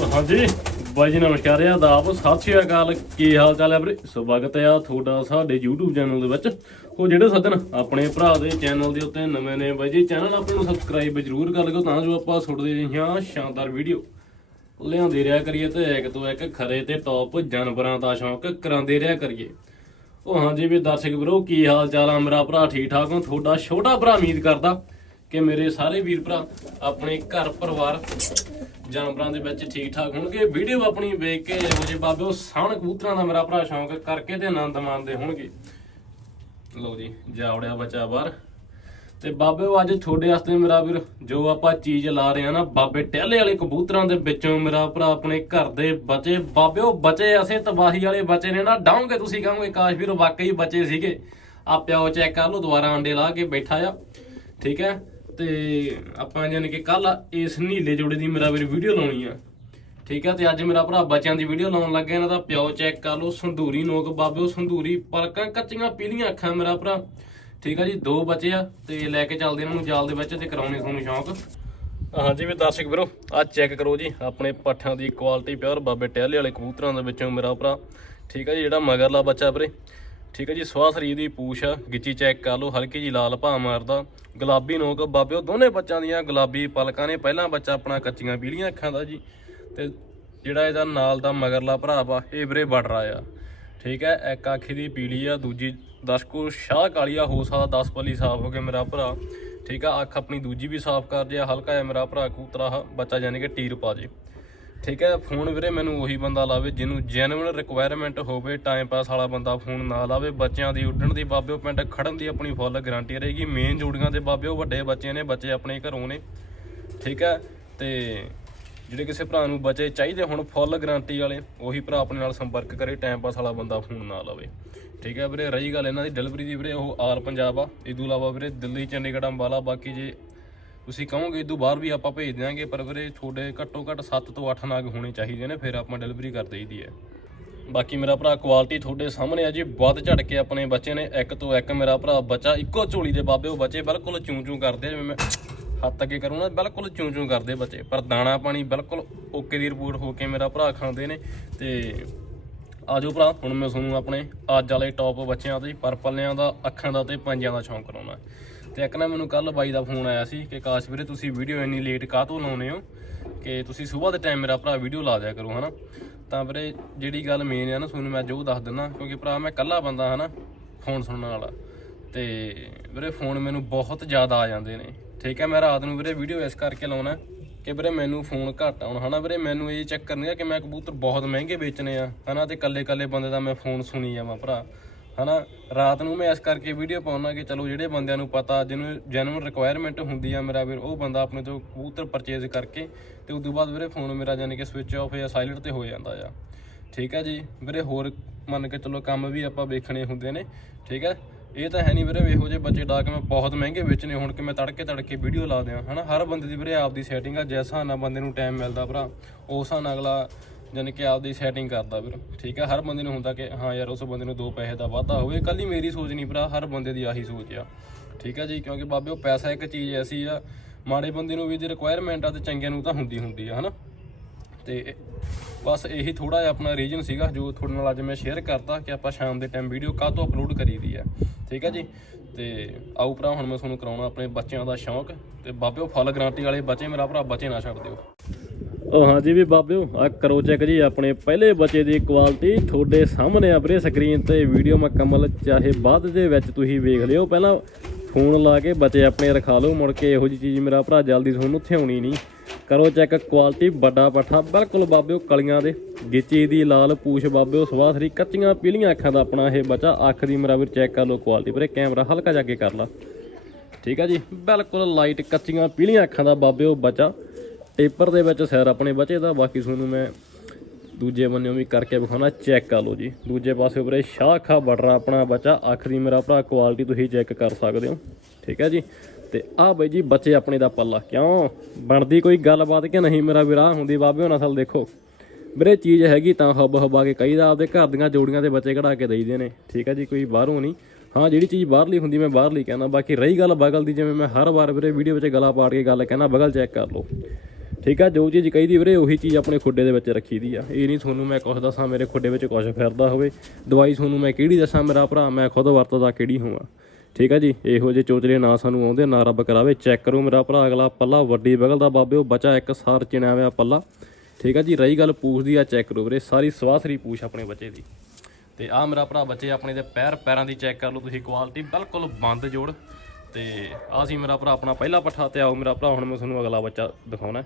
ਹਾਂਜੀ, ਬਾਈ ਜੀ ਨਮਸਕਾਰ ਆ ਆਦਾਬ, ਸਤਿ ਸ਼੍ਰੀ ਅਕਾਲ। ਕੀ ਹਾਲ ਚਾਲ ਹੈ ਵੀਰੇ? ਸਵਾਗਤ ਹੈ ਆ ਤੁਹਾਡਾ ਸਾਡੇ YouTube ਚੈਨਲ ਦੇ ਵਿੱਚ। ਉਹ ਜਿਹੜੇ ਸੱਜਣ ਆਪਣੇ ਭਰਾ ਦੇ ਚੈਨਲ ਦੇ ਉੱਤੇ ਨਵੇਂ ਨੇ, ਬਾਈ ਜੀ, ਚੈਨਲ ਆਪਣੇ ਨੂੰ ਸਬਸਕ੍ਰਾਈਬ ਜ਼ਰੂਰ ਕਰ ਲਿਓ ਤਾਂ ਜੋ ਆਪਾਂ ਛੋੜਦੇ ਰਹੀਆਂ ਸ਼ਾਨਦਾਰ ਵੀਡੀਓ ਲਿਆਉਂਦੇ ਰਿਹਾ ਕਰੀਏ ਤੇ ਇੱਕ ਤੋਂ ਇੱਕ ਖਰੇ ਤੇ ਟੌਪ ਜਾਨਵਰਾਂ ਦਾ ਸ਼ੌਂਕ ਕਰਾਉਂਦੇ ਰਿਹਾ ਕਰੀਏ। ਉਹ ਹਾਂਜੀ ਵੀ ਦਰਸ਼ਕ ਵੀਰੋ, ਕੀ ਹਾਲ ਚਾਲ ਆ? ਮੇਰਾ ਭਰਾ ਠੀਕ ਠਾਕ ਹੋ ਤੁਹਾਡਾ ਛੋਟਾ ਭਰਾ ਉਮੀਦ ਕਰਦਾ ਕਿ ਮੇਰੇ ਸਾਰੇ ਵੀਰ ਭਰਾ ਆਪਣੇ ਘਰ ਪਰਿਵਾਰ ਜਾਨਵਰਾਂ ਦੇ ਵਿੱਚ ਠੀਕ ਠਾਕ ਹੋਣਗੇ। ਵੀਡੀਓ ਆਪਣੀ ਵੇਖ ਕੇ ਇਹੋ ਜਿਹੇ ਬਾਬੇ ਉਹ ਸਾਣ ਕਬੂਤਰਾਂ ਦਾ ਮੇਰਾ ਭਰਾ ਸ਼ੌਂਕ ਕਰਕੇ ਤੇ ਆਨੰਦ ਮਾਣਦੇ ਹੋਣਗੇ। ਲਓ ਜੀ, ਜਾ ਉੜਿਆ ਬੱਚਾ ਬਾਹਰ। ਤੇ ਬਾਬੇ ਉਹ ਅੱਜ ਤੁਹਾਡੇ ਵਾਸਤੇ ਮੇਰਾ ਵੀਰ, ਜੋ ਆਪਾਂ ਚੀਜ਼ ਲਾ ਰਹੇ ਆ ਨਾ, ਬਾਬੇ ਟਹਿਲੇ ਵਾਲੇ ਕਬੂਤਰਾਂ ਦੇ ਵਿੱਚੋਂ ਮੇਰਾ ਭਰਾ ਆਪਣੇ ਘਰ ਦੇ ਬਚੇ। ਬਾਬੇ ਉਹ ਬਚੇ, ਅਸੀਂ ਤਬਾਹੀ ਵਾਲੇ ਬਚੇ ਨੇ ਨਾ, ਡਾਉਂਗੇ ਤੁਸੀਂ ਕਹੋਗੇ, ਕਾਸ਼ ਵੀਰ ਵਾਕਈ ਬਚੇ ਸੀਗੇ। ਆ ਪਿਓ ਚੈੱਕ ਕਰ ਲਓ, ਦੁਬਾਰਾ ਅੰਡੇ ਲਾ ਕੇ ਬੈਠਾ ਆ। ਠੀਕ ਹੈ? ਤੇ ਆਪਾਂ ਜਾਨ ਕਿ ਕੱਲ ਇਸ ਨੀਲੇ ਜੋੜੇ ਦੀ ਮੇਰਾ ਵੀਰ ਵੀਡੀਓ ਲਾਉਣੀ ਆ। ਠੀਕ ਆ, ਤੇ ਅੱਜ ਮੇਰਾ ਭਰਾ ਬੱਚਿਆਂ ਦੀ ਵੀਡੀਓ ਲਾਉਣ ਲੱਗਾ ਇਹਨਾਂ ਦਾ ਪਿਓ ਚੈੱਕ ਕਰ ਲਓ, ਸੰਧੂਰੀ ਨੋਕ ਬਾਬੇ ਸੰਧੂਰੀ ਪਲਕਾਂ ਕੱਚੀਆਂ ਪੀਲੀਆਂ ਅੱਖਾਂ ਮੇਰਾ ਭਰਾ। ਠੀਕ ਆ ਜੀ, ਦੋ ਬੱਚੇ ਆ, ਤੇ ਲੈ ਕੇ ਚੱਲਦੇ ਇਹਨਾਂ ਨੂੰ ਜਾਲ ਦੇ ਵਿੱਚ ਤੇ ਕਰਾਉਣੇ ਤੁਹਾਨੂੰ ਸ਼ੌਂਕ। ਹਾਂਜੀ ਵੀ ਦਰਸ਼ਕ ਵੀਰੋ ਆ ਚੈੱਕ ਕਰੋ ਜੀ, ਆਪਣੇ ਪੱਠਿਆਂ ਦੀ ਕੁਆਲਿਟੀ ਪਿਓਰ ਬਾਬੇ ਟਹਿਲੇ ਵਾਲੇ ਕਬੂਤਰਾਂ ਦੇ ਵਿੱਚੋਂ ਮੇਰਾ ਭਰਾ। ਠੀਕ ਆ ਜੀ, ਜਿਹੜਾ ਮਗਰਲਾ ਬੱਚਾ ਵੀਰੇ। ਠੀਕ ਹੈ ਜੀ, ਸਵਾਹ ਸਰੀਰ ਦੀ ਪੂਛ ਆ, ਗਿੱਚੀ ਚੈੱਕ ਕਰ ਲਓ, ਹਲਕੀ ਜੀ ਲਾਲ ਭਾਅ ਮਾਰਦਾ। ਗੁਲਾਬੀ ਨੋਕ, ਬਾਬੇ ਉਹ ਦੋਨੇ ਬੱਚਿਆਂ ਦੀਆਂ ਗੁਲਾਬੀ ਪਲਕਾਂ ਨੇ, ਪਹਿਲਾਂ ਬੱਚਾ ਆਪਣਾ ਕੱਚੀਆਂ ਪੀਲੀਆਂ ਅੱਖਾਂ ਦਾ ਜੀ, ਤੇ ਜਿਹੜਾ ਇਹਦਾ ਨਾਲ ਦਾ ਮਗਰਲਾ ਭਰਾ ਵਾ, ਇਹ ਵੀਰੇ ਬਟਰ ਆ। ਠੀਕ ਹੈ, ਇੱਕ ਅੱਖ ਦੀ ਪੀਲੀ ਆ, ਦੂਜੀ ਦਸ਼ਕੂ ਸ਼ਾਹ ਕਾਲੀਆ, ਹੋ ਸਕਦਾ 10 ਪੱਲੀ ਸਾਫ਼ ਹੋ ਕੇ ਮੇਰਾ ਭਰਾ। ਠੀਕ ਆ ਅੱਖ ਆਪਣੀ ਦੂਜੀ ਵੀ ਸਾਫ਼ ਕਰ ਜੇ ਹਲਕਾ ਜਿਹਾ ਮੇਰਾ ਭਰਾ ਕੂਤਰਾ ਆਹ ਬੱਚਾ ਯਾਨੀ ਕਿ ਟੀਰ ਪਾ ਜੇ। ਠੀਕ ਹੈ, ਫੋਨ ਵੀਰੇ ਮੈਨੂੰ ਉਹੀ ਬੰਦਾ ਲਾਵੇ ਜਿਹਨੂੰ ਜੈਨੂਇਨ ਰਿਕੁਆਇਰਮੈਂਟ ਹੋਵੇ ਟਾਈਮ ਪਾਸ ਵਾਲਾ ਬੰਦਾ ਫੋਨ ਨਾ ਲਾਵੇ, ਬੱਚਿਆਂ ਦੀ ਉੱਡਣ ਦੀ, ਬਾਬੇ ਪਿੰਡ ਖੜਨ ਦੀ ਆਪਣੀ ਫੁੱਲ ਗਾਰੰਟੀ ਰਹੇਗੀ। ਮੇਨ ਜੋੜੀਆਂ ਦੇ ਬਾਬੇ ਵੱਡੇ ਬੱਚੇ ਨੇ, ਬੱਚੇ ਆਪਣੇ ਘਰੋਂ ਨੇ। ਠੀਕ ਹੈ, ਤੇ ਜਿਹੜੇ ਕਿਸੇ ਭਰਾ ਨੂੰ ਬਚੇ ਚਾਹੀਦੇ ਹੁਣ ਫੁੱਲ ਗਾਰੰਟੀ ਵਾਲੇ, ਉਹੀ ਭਰਾ ਆਪਣੇ ਨਾਲ ਸੰਪਰਕ ਕਰੇ ਟਾਈਮ ਪਾਸ ਵਾਲਾ ਬੰਦਾ ਫੋਨ ਨਾ ਲਾਵੇ। ਠੀਕ ਹੈ ਵੀਰੇ, ਰਹੀ ਗੱਲ ਇਹਨਾਂ ਦੀ ਡਿਲੀਵਰੀ ਦੀ ਵੀਰੇ, ਉਹ ਆਲ ਪੰਜਾਬ ਆ। ਇਹ ਤੋਂ ਇਲਾਵਾ ਵੀਰੇ ਦਿੱਲੀ, ਚੰਡੀਗੜ੍ਹ, ਅੰਬਾਲਾ, ਬਾਕੀ ਜੇ ਤੁਸੀਂ ਕਹੋਗੇ ਇਦੋਂ ਬਾਹਰ ਵੀ ਆਪਾਂ ਭੇਜ ਦਿਆਂਗੇ ਪਰ ਵੀਰੇ ਤੁਹਾਡੇ ਘੱਟੋ ਘੱਟ 7 ਤੋਂ 8 ਨਾਗ ਹੋਣੇ ਚਾਹੀਦੇ ਨੇ ਫਿਰ ਆਪਾਂ ਡਿਲੀਵਰੀ ਕਰ ਦੇਈਦੀ ਹੈ। ਬਾਕੀ ਮੇਰਾ ਭਰਾ ਕੁਆਲਿਟੀ ਤੁਹਾਡੇ ਸਾਹਮਣੇ ਆ ਜੀ ਵੱਧ ਝੜ ਕੇ ਆਪਣੇ ਬੱਚੇ ਨੇ ਇੱਕ ਤੋਂ ਇੱਕ ਮੇਰਾ ਭਰਾ ਬੱਚਾ ਇੱਕੋ ਝੋਲੀ ਦੇ ਬਾਬੇ ਉਹ ਬੱਚੇ ਬਿਲਕੁਲ ਚੂੰ ਚੂੰ ਕਰਦੇ ਆ, ਜਿਵੇਂ ਮੈਂ ਹੱਥ ਅੱਗੇ ਕਰੂੰ ਨਾ ਬਿਲਕੁਲ ਚੂੰ ਚੂੰ ਕਰਦੇ ਬੱਚੇ ਪਰ ਦਾਣਾ ਪਾਣੀ ਬਿਲਕੁਲ ਓਕੇ ਦੀ ਰਿਪੋਰਟ ਹੋ ਕੇ ਮੇਰਾ ਭਰਾ ਖਾਂਦੇ ਨੇ ਤੇ ਆਜੋ ਭਰਾ, ਹੁਣ ਮੈਂ ਤੁਹਾਨੂੰ ਆਪਣੇ ਅੱਜ ਵਾਲੇ ਟੌਪ ਬੱਚਿਆਂ ਦੇ ਪਰਪਲਿਆਂ ਦਾ, ਅੱਖਾਂ ਦਾ ਤੇ ਪੰਜਾਂ ਦਾ ਸ਼ੌਂਕ ਕਰਾਉਣਾ। ਤੇ ਇੱਕ ਨਾ ਮੈਨੂੰ ਕੱਲ ਬਾਈ ਦਾ ਫੋਨ ਆਇਆ ਸੀ ਕਿ, ਕਾਸ਼ ਵੀਰੇ ਤੁਸੀਂ ਵੀਡੀਓ ਇੰਨੀ ਲੇਟ ਕਾਹਤੋਂ ਲਾਉਨੇ ਹੋ? ਕਿ ਤੁਸੀਂ ਸਵੇਰ ਦੇ ਟਾਈਮ ਮੇਰਾ ਭਰਾ ਵੀਡੀਓ ਲਾ ਦਿਆ ਕਰੋ, ਹਨਾ? ਤਾਂ ਵੀਰੇ, ਜਿਹੜੀ ਗੱਲ ਮੇਨ ਆ ਨਾ, ਤੁਹਾਨੂੰ ਮੈਂ ਜੋ ਦੱਸ ਦਿੰਦਾ, ਕਿਉਂਕਿ ਭਰਾ ਮੈਂ ਇਕੱਲਾ ਬੰਦਾ, ਹਨਾ ਫੋਨ ਸੁਣਨ ਵਾਲਾ। ਤੇ ਵੀਰੇ ਫੋਨ ਮੈਨੂੰ ਬਹੁਤ ਜ਼ਿਆਦਾ ਆ ਜਾਂਦੇ ਨੇ। ਠੀਕ ਹੈ, ਮੈਂ ਰਾਤ ਨੂੰ ਵੀਰੇ ਵੀਡੀਓ ਇਸ ਕਰਕੇ ਲਾਉਣਾ। ਕਿ ਵੀਰੇ ਮੈਨੂੰ ਫੋਨ ਘੱਟ ਆਉਣ ਹਨਾ ਵੀਰੇ? ਮੈਨੂੰ ਇਹ ਚੱਕਰ ਨਹੀਂ ਆ ਕਿ ਮੈਂ ਕਬੂਤਰ ਬਹੁਤ ਮਹਿੰਗੇ ਵੇਚਣੇ ਆ, ਹਨਾ? ਤੇ ਕੱਲੇ ਕੱਲੇ ਬੰਦੇ ਦਾ ਮੈਂ ਫੋਨ ਸੁਣੀ ਜਾਵਾਂ ਭਰਾ, ਹਨਾ? ਰਾਤ ਨੂੰ ਮੈਂ ਇਸ ਕਰਕੇ ਵੀਡੀਓ ਪਾਉਣਾ ਕਿ ਚਲੋ ਜਿਹੜੇ ਬੰਦਿਆਂ ਨੂੰ ਪਤਾ, ਜਿਹਨੂੰ ਜੈਨੂਇਨ ਰਿਕੁਆਇਰਮੈਂਟ ਹੁੰਦੀ ਆ ਮੇਰਾ ਵੀਰ, ਉਹ ਬੰਦਾ ਆਪਣੇ ਤੋਂ ਕਬੂਤਰ ਪਰਚੇਜ਼ ਕਰਕੇ ਤੇ ਉਸ ਤੋਂ ਬਾਅਦ ਵੀਰੇ ਫੋਨ ਮੇਰਾ ਯਾਨੀ ਕਿ ਸਵਿਚ ਆਫ ਜਾਂ ਸਾਇਲੈਂਟ ਤੇ ਹੋ ਜਾਂਦਾ ਆ। ਠੀਕ ਹੈ ਜੀ? ਵੀਰੇ ਹੋਰ ਮੰਨ ਕੇ ਚਲੋ ਕੰਮ ਵੀ ਆਪਾਂ ਵੇਖਣੇ ਹੁੰਦੇ ਨੇ, ਠੀਕ ਹੈ ਇਹ ਤਾਂ ਹੈ ਨਹੀਂ ਵੀਰੇ, ਇਹੋ ਜਿਹੇ ਬੱਚੇ ਡਾ ਕੇ ਮੈਂ ਬਹੁਤ ਮਹਿੰਗੇ ਵੇਚਨੇ ਹੁਣ ਕਿ ਮੈਂ ਤੜਕੇ ਤੜਕੇ ਵੀਡੀਓ ਲਾ ਦਿਆਂ, ਹਨਾ? ਹਰ ਬੰਦੇ ਦੀ ਵੀਰੇ ਆਪਦੀ ਸੈਟਿੰਗ ਆ, ਜਿਸ ਹਿਸਾਬ ਨਾਲ ਬੰਦੇ ਨੂੰ ਟਾਈਮ ਮਿਲਦਾ ਭਰਾ, ਉਸ ਹਿਸਾਬ ਅਗਲਾ ਜਾਣੀ ਕਿ ਆਪਦੀ ਸੈਟਿੰਗ ਕਰਦਾ ਵੀਰ, ਠੀਕ ਆ? ਹਰ ਬੰਦੇ ਨੂੰ ਹੁੰਦਾ ਕਿ, ਹਾਂ ਯਾਰ, ਉਸ ਬੰਦੇ ਨੂੰ ਦੋ ਪੈਸੇ ਦਾ ਵਾਧਾ ਹੋਵੇ ਕੱਲੀ ਮੇਰੀ ਸੋਚ ਨਹੀਂ ਭਰਾ, ਹਰ ਬੰਦੇ ਦੀ ਆਹੀ ਸੋਚ ਆ, ਠੀਕ ਆ ਜੀ? ਕਿਉਂਕਿ ਬਾਬੇ, ਉਹ ਪੈਸਾ ਇੱਕ ਚੀਜ਼ ਐਸੀ ਆ, ਮਾੜੇ ਬੰਦੇ ਨੂੰ ਵੀ ਜੇ ਰਿਕੁਆਇਰਮੈਂਟ ਆ ਤੇ ਚੰਗੇ ਨੂੰ ਤਾਂ ਹੁੰਦੀ ਹੁੰਦੀ ਆ, ਹਨਾ? ਤੇ ਬਸ ਇਹੀ ਥੋੜਾ ਜਿਹਾ ਆਪਣਾ ਰੀਜਨ ਸੀਗਾ ਜੋ ਤੁਹਾਡੇ ਨਾਲ ਅੱਜ ਮੈਂ ਸ਼ੇਅਰ ਕਰਤਾ ਕਿ ਆਪਾਂ ਸ਼ਾਮ ਦੇ ਟਾਈਮ ਵੀਡੀਓ ਕਾਹ ਤੋਂ ਅਪਲੋਡ ਕਰੀ ਦੀ ਹੈ। ਠੀਕ ਹੈ ਜੀ? ਤੇ ਆਓ ਭਰਾ, ਹੁਣ ਮੈਂ ਤੁਹਾਨੂੰ ਕਰਾਉਣਾ ਆਪਣੇ ਬੱਚਿਆਂ ਦਾ ਸ਼ੌਂਕ ਤੇ ਬਾਬਿਓ ਫਲ ਗਰੰਟੀ ਵਾਲੇ ਬੱਚੇ ਮੇਰਾ ਭਰਾ, ਬੱਚੇ ਨਾ ਛੱਡ ਦਿਓ। ਉਹ ਹਾਂਜੀ ਵੀ ਬਾਬਿਓ, ਆ ਕਰੋ ਚੈੱਕ ਜੀ ਆਪਣੇ ਪਹਿਲੇ ਬੱਚੇ ਦੀ ਕੁਆਲਿਟੀ ਤੁਹਾਡੇ ਸਾਹਮਣੇ ਆ ਵੀਰੇ ਸਕਰੀਨ ਤੇ ਵੀਡੀਓ ਮੁਕੰਮਲ ਚਾਹੇ ਬਾਅਦ ਦੇ ਵਿੱਚ ਤੁਸੀਂ ਵੇਖ ਲਿਓ। ਪਹਿਲਾਂ ਫੋਨ ਲਾ ਕੇ ਬੱਚੇ ਆਪਣੇ ਰਖਾ ਲਓ, ਮੁੜ ਕੇ ਇਹੋ ਜੀ ਚੀਜ਼ ਮੇਰਾ ਭਰਾ ਜਲਦੀ ਤੁਹਾਨੂੰ ਥਿਆਉਣੀ ਨਹੀਂ। ਕਰੋ ਚੈੱਕ ਕੁਆਲਿਟੀ ਵੱਡਾ ਪੱਠਾ, ਬਿਲਕੁਲ ਬਾਬਿਓ ਕਲੀਆਂ ਦੇ। ਗਿੱਚੀ ਦੀ ਲਾਲ ਪੂਛ ਬਾਬਿਓ ਸਵਾਸਰੀ ਕੱਚੀਆਂ ਪੀਲੀਆਂ ਅੱਖਾਂ ਦਾ ਆਪਣਾ ਇਹ ਬੱਚਾ। ਅੱਖ ਦੀ ਮੇਰਾ ਵੀਰ ਚੈੱਕ ਕਰ ਲਓ ਕੁਆਲਿਟੀ ਵੀਰੇ ਕੈਮਰਾ ਹਲਕਾ ਜਾ ਕੇ ਕਰ ਲਾ। ਠੀਕ ਆ ਜੀ, ਬਿਲਕੁਲ ਲਾਈਟ ਕੱਚੀਆਂ ਪੀਲੀਆਂ ਅੱਖਾਂ ਦਾ ਬਾਬਿਓ ਬੱਚਾ। ਟੇਪਰ ਦੇ ਵਿੱਚ ਸਿਰ ਆਪਣੇ ਬੱਚੇ ਦਾ, ਬਾਕੀ ਤੁਹਾਨੂੰ ਮੈਂ ਦੂਜੇ ਬੰਨਿਓ ਵੀ ਕਰਕੇ ਵਿਖਾਉਣਾ ਚੈੱਕ ਕਰ ਲਓ ਜੀ। ਦੂਜੇ ਪਾਸੇ ਵੀਰੇ, ਸ਼ਾਖਾ ਬਟਰਾ ਆਪਣਾ ਬੱਚਾ। ਅੱਖ ਦੀ ਮੇਰਾ ਭਰਾ ਕੁਆਲਿਟੀ ਤੁਸੀਂ ਚੈੱਕ ਕਰ ਸਕਦੇ ਹੋ। ਠੀਕ ਹੈ ਜੀ ਤੇ ਆਹ ਬਾਈ ਜੀ ਬੱਚੇ ਆਪਣੇ ਦਾ ਪੱਲਾ ਕਿਉਂ? ਬਣਦੀ ਕੋਈ ਗੱਲਬਾਤ ਕਿ ਨਹੀਂ ਮੇਰਾ ਵੀਰਾ? ਹੁੰਦੀ ਬਾਬੇ ਬਾਬਿਓ ਨਸਲ ਦੇਖੋ। ਵੀਰੇ ਚੀਜ਼ ਹੈਗੀ ਤਾਂ ਹੱਬ ਹੱਬਾ ਕੇ ਕਹੀਦਾ, ਆਪਦੇ ਘਰ ਦੀਆਂ ਜੋੜੀਆਂ ਦੇ ਬੱਚੇ ਕਢਾ ਕੇ ਦੇਈਦੇ ਨੇ। ਠੀਕ ਆ ਜੀ, ਕੋਈ ਬਾਹਰੋਂ ਨਹੀਂ। ਹਾਂ, ਜਿਹੜੀ ਚੀਜ਼ ਬਾਹਰਲੀ ਹੁੰਦੀ ਮੈਂ ਬਾਹਰਲੀ ਕਹਿੰਦਾ। ਬਾਕੀ ਰਹੀ ਗੱਲ ਬਗਲ ਦੀ, ਜਿਵੇਂ ਮੈਂ ਹਰ ਵਾਰ ਵੀਰੇ ਵੀਡੀਓ ਵਿੱਚ ਗਲਾ ਪਾੜ ਕੇ ਗੱਲ ਕਹਿੰਦਾ, ਬਗਲ ਚੈੱਕ ਕਰ ਲਓ। ਠੀਕ ਆ, ਜੋ ਚੀਜ਼ ਕਹੀਦੀ ਵੀਰੇ, ਉਹੀ ਚੀਜ਼ ਆਪਣੇ ਖੁੱਡੇ ਦੇ ਵਿੱਚ ਰੱਖੀ ਦੀ ਆ। ਇਹ ਨਹੀਂ ਤੁਹਾਨੂੰ ਮੈਂ ਕੁਛ ਦੱਸਾਂ, ਮੇਰੇ ਖੁੱਡੇ ਵਿੱਚ ਕੁਛ ਫਿਰਦਾ ਹੋਵੇ। ਦਵਾਈ ਤੁਹਾਨੂੰ ਮੈਂ ਕਿਹੜੀ ਦੱਸਾਂ, ਮੇਰਾ ਭਰਾ, ਮੈਂ ਖੁਦ ਵਰਤਦਾ ਕਿਹੜੀ ਹੋਵਾਂ। ਠੀਕ ਆ ਜੀ, ਇਹੋ ਜਿਹੇ ਚੋਚਲੇ ਨਾ ਸਾਨੂੰ ਆਉਂਦੇ, ਨਾ ਰੱਬ ਕਰਾਵੇ। ਚੈੱਕ ਕਰੋ ਮੇਰਾ ਭਰਾ, ਅਗਲਾ ਪੱਲਾ ਵੱਡੀ ਬਗਲ ਦਾ ਬਾਬੇ, ਉਹ ਬਚਾ ਇੱਕ ਸਾਰ ਚਿਣਿਆ ਹੋਇਆ ਪੱਲਾ। ਠੀਕ ਆ ਜੀ, ਰਹੀ ਗੱਲ ਪੂਛ ਦੀ ਆ ਚੈੱਕ ਕਰੋ ਵੀਰੇ, ਸਾਰੀ ਸਵਾਸਰੀ ਪੂਛ ਆਪਣੇ ਬੱਚੇ ਦੀ। ਤੇ ਆ ਮੇਰਾ ਭਰਾ ਬੱਚੇ ਆਪਣੇ ਦੇ ਪੈਰ, ਪੈਰਾਂ ਦੀ ਚੈੱਕ ਕਰ ਲਓ ਤੁਸੀਂ ਕੁਆਲਿਟੀ ਬਿਲਕੁਲ ਬੰਦ ਜੋੜ। ਤੇ ਆ ਸੀ ਮੇਰਾ ਭਰਾ ਆਪਣਾ ਪਹਿਲਾ ਪੱਠਾ, ਤੇ ਆਓ ਮੇਰਾ ਭਰਾ, ਹੁਣ ਮੈਂ ਤੁਹਾਨੂੰ ਅਗਲਾ ਬੱਚਾ ਦਿਖਾਉਣਾ।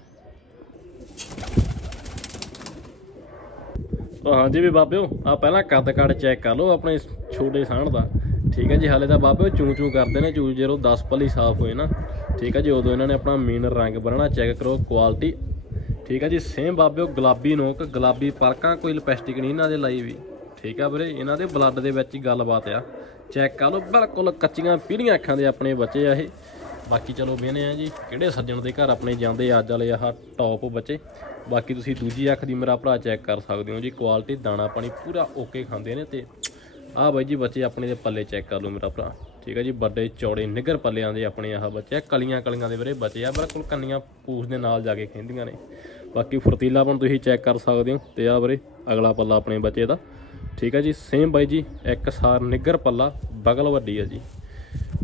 ਤਾਂ ਹਾਂਜੀ ਵੀ ਬਾਬਿਓ ਆ ਪਹਿਲਾਂ ਕੱਦ ਕੱਦ ਚੈੱਕ ਕਰ ਲਓ ਆਪਣੇ ਛੋਟੇ ਸਾਹਣ ਦਾ। ਠੀਕ ਹੈ ਜੀ, ਹਾਲੇ ਤਾਂ ਬਾਬੇ ਚੂ ਚੂ ਕਰਦੇ ਨੇ, ਚੂ ਜਦੋਂ 10 ਪੱਲੀ ਸਾਫ਼ ਹੋਏ ਨਾ, ਠੀਕ ਹੈ ਜੀ, ਉਦੋਂ ਇਹਨਾਂ ਨੇ ਆਪਣਾ ਮੀਨ ਰੰਗ ਬਣਨਾ ਚੈੱਕ ਕਰੋ ਕੁਆਲਿਟੀ ਠੀਕ ਹੈ ਜੀ ਸੇਮ ਬਾਬੇ ਗੁਲਾਬੀ ਨੋਕ, ਗੁਲਾਬੀ ਪਲਕਾਂ ਕੋਈ ਲਿਪਸਟਿਕ ਨਹੀਂ ਇਹਨਾਂ ਦੇ ਲਾਈ ਵੀ, ਠੀਕ ਆ ਵੀਰੇ, ਇਹਨਾਂ ਦੇ ਬਲੱਡ ਦੇ ਵਿੱਚ ਹੀ ਗੱਲਬਾਤ ਆ ਚੈੱਕ ਕਰ ਲਓ, ਬਿਲਕੁਲ ਕੱਚੀਆਂ ਪੀੜੀਆਂ ਅੱਖਾਂ ਦੇ ਆਪਣੇ ਬੱਚੇ ਆ ਇਹ, ਬਾਕੀ ਚਲੋ ਵੇਨੇ ਆ ਜੀ, ਕਿਹੜੇ ਸੱਜਣ ਦੇ ਘਰ ਆਪਣੇ ਜਾਂਦੇ ਅੱਜ ਵਾਲੇ ਆਹ ਟੌਪ ਬੱਚੇ, ਬਾਕੀ ਤੁਸੀਂ ਦੂਜੀ ਅੱਖ ਦੀ ਮੇਰਾ ਭਰਾ ਚੈੱਕ ਕਰ ਸਕਦੇ ਹੋ ਜੀ ਕੁਆਲਿਟੀ ਦਾਣਾ ਪਾਣੀ ਪੂਰਾ ਓਕੇ ਖਾਂਦੇ ਨੇ ਤੇ ਆਹ ਬਾਈ ਜੀ ਬੱਚੇ ਆਪਣੇ ਦੇ ਪੱਲੇ ਚੈੱਕ ਕਰ ਲਓ ਮੇਰਾ ਭਰਾ। ਠੀਕ ਹੈ ਜੀ, ਵੱਡੇ ਚੌੜੇ ਨਿੱਗਰ ਪੱਲਿਆਂ ਦੇ ਆਪਣੇ ਆਹ ਬੱਚੇ ਆ। ਕਲੀਆਂ ਕਲੀਆਂ ਦੇ ਵੀਰੇ ਬੱਚੇ ਆ, ਬਿਲਕੁਲ ਕੰਨੀਆਂ ਪੂਛ ਦੇ ਨਾਲ ਜਾ ਕੇ ਖੇਂਦੀਆਂ ਨੇ। ਬਾਕੀ ਫੁਰਤੀਲਾਪਣ ਤੁਸੀਂ ਚੈੱਕ ਕਰ ਸਕਦੇ ਹੋ ਤੇ ਆ ਵੀਰੇ ਅਗਲਾ ਪੱਲਾ ਆਪਣੇ ਬੱਚੇ ਦਾ। ਠੀਕ ਹੈ ਜੀ ਸੇਮ ਬਾਈ ਜੀ, ਇੱਕ ਸਾਰ ਨਿੱਗਰ ਪੱਲਾ, ਬਗਲ ਵੱਡੀ ਹੈ ਜੀ।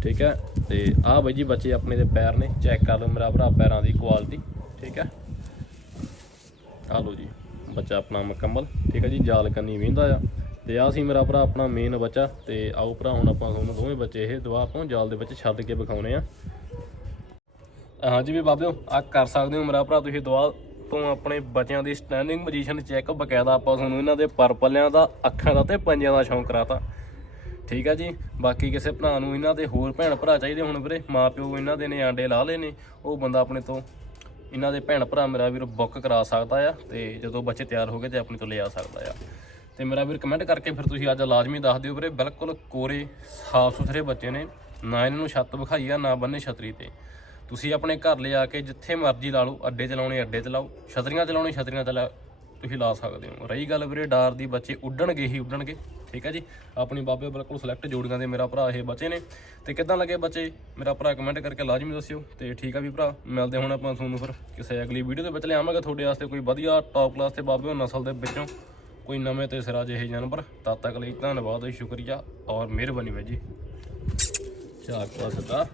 ਠੀਕ ਹੈ ਤੇ ਆਹ ਬਾਈ ਜੀ ਬੱਚੇ ਆਪਣੇ ਦੇ ਪੈਰ ਨੇ ਚੈੱਕ ਕਰ ਲਓ ਮੇਰਾ ਭਰਾ ਪੈਰਾਂ ਦੀ ਕੁਆਲਿਟੀ ਠੀਕ ਹੈ ਆ ਲਓ ਜੀ, ਬੱਚਾ ਆਪਣਾ ਮੁਕੰਮਲ। ਠੀਕ ਹੈ ਜੀ, ਜਾਲ ਕੰਨੀ ਵਿੰਦਾ ਆ। ਤੇ ਆ ਸੀ ਮੇਰਾ ਭਰਾ, ਆਪਣਾ ਮੇਨ ਬੱਚਾ ਤੇ ਆਓ ਭਰਾ, ਹੁਣ ਆਪਾਂ ਤੁਹਾਨੂੰ ਦੋਵੇਂ ਬੱਚੇ ਇਹ ਦਵਾ ਆਪਾਂ ਜਾਲ ਦੇ ਵਿੱਚ ਛੱਡ ਕੇ ਵਿਖਾਉਣੇ ਆ। ਹਾਂਜੀ ਵੀ ਬਾਬਿਓ ਆ ਕਰ ਸਕਦੇ ਹੋ ਮੇਰਾ ਭਰਾ, ਤੁਸੀਂ ਦਵਾ ਤੋਂ ਆਪਣੇ ਬੱਚਿਆਂ ਦੀ ਸਟੈਂਡਿੰਗ ਪੋਜੀਸ਼ਨ ਚੈੱਕ ਬਕਾਇਦਾ ਆਪਾਂ ਤੁਹਾਨੂੰ ਇਹਨਾਂ ਦੇ ਪਰਪਲਿਆਂ ਦਾ, ਅੱਖਾਂ ਦਾ ਤੇ ਪੰਜਿਆਂ ਦਾ ਸ਼ੌਂਕ ਕਰਾਤਾ। ਠੀਕ ਆ ਜੀ, ਬਾਕੀ ਕਿਸੇ ਭਰਾ ਨੂੰ ਇਹਨਾਂ ਦੇ ਹੋਰ ਭੈਣ ਭਰਾ ਚਾਹੀਦੇ ਹੁਣ ਵੀਰੇ, ਮਾਪਿਓ ਇਹਨਾਂ ਦੇ ਨੇ, ਆਂਡੇ ਲਾ ਲਏ ਨੇ, ਉਹ ਬੰਦਾ ਆਪਣੇ ਤੋਂ ਇਹਨਾਂ ਦੇ ਭੈਣ ਭਰਾ ਮੇਰਾ ਵੀਰ ਬੁੱਕ ਕਰਾ ਸਕਦਾ ਆ ਤੇ ਜਦੋਂ ਬੱਚੇ ਤਿਆਰ ਹੋ ਗਏ ਤੇ ਆਪਣੇ ਤੋਂ ਲਿਆ ਸਕਦਾ ਆ। ਤੇ ਮੇਰਾ ਵੀਰ ਕਮੈਂਟ ਕਰਕੇ ਫਿਰ ਤੁਸੀਂ ਅੱਜ ਲਾਜ਼ਮੀ ਦੱਸ ਦਿਓ ਵੀਰੇ, ਬਿਲਕੁਲ ਕੋਰੇ ਸਾਫ਼ ਸੁਥਰੇ ਬੱਚੇ ਨੇ। ਨਾ ਇਹਨਾਂ ਨੂੰ ਛੱਤ ਵਿਖਾਈ ਆ, ਨਾ ਬੰਨੇ ਛਤਰੀ ਤੇ। ਤੁਸੀਂ ਆਪਣੇ ਘਰ ਲਿਆ ਕੇ ਜਿੱਥੇ ਮਰਜ਼ੀ ਲਾ ਲਓ, ਅੱਡੇ ਚਲਾਉਣੇ, ਅੱਡੇ ਚਲਾਓ। ਲਾਓ ਛਤਰੀਆਂ ਚਲਾਉਣੇ ਛਤਰੀਆਂ ਤੇ ਤੁਸੀਂ ਲਾ ਸਕਦੇ ਹੋ। ਰਹੀ ਗੱਲ ਵੀਰੇ, ਡਾਰ ਦੀ ਬੱਚੇ ਉੱਡਣਗੇ ਹੀ ਉੱਡਣਗੇ, ਠੀਕ ਹੈ ਜੀ? ਆਪਣੀ ਬਾਬੇ ਬਿਲਕੁਲ ਸਿਲੈਕਟ ਜੋੜੀਆਂ ਦੇ ਮੇਰਾ ਭਰਾ ਇਹ ਬੱਚੇ ਨੇ। ਤੇ ਕਿੱਦਾਂ ਲੱਗੇ ਬੱਚੇ? ਮੇਰਾ ਭਰਾ ਕਮੈਂਟ ਕਰਕੇ ਲਾਜ਼ਮੀ ਦੱਸਿਓ। ਤੇ ਠੀਕ ਆ ਵੀ ਭਰਾ, ਮਿਲਦੇ ਹੁਣ ਆਪਾਂ ਤੁਹਾਨੂੰ ਫਿਰ ਕਿਸੇ ਅਗਲੀ ਵੀਡੀਓ ਦੇ ਵਿੱਚ ਲਿਆਵਾਂਗੇ। ਤੁਹਾਡੇ ਵਾਸਤੇ ਕੋਈ ਵਧੀਆ ਟੌਪ ਕਲਾਸ ਤੇ ਬਾਬੇ ਨਸਲ ਦੇ ਵਿੱਚੋਂ। ਕੋਈ ਨਵੇਂ ਤੇ ਸਿਰਾ ਜਿਹੇ ਜਾਨਵਰ, ਤਦ ਤੱਕ ਲਈ ਧੰਨਵਾਦ ਸ਼ੁਕਰੀਆ ਔਰ ਮਿਹਰਬਾਨੀ ਬਾਈ ਜੀ। ਚਾਰ ਕਲਾਸ ਦਾ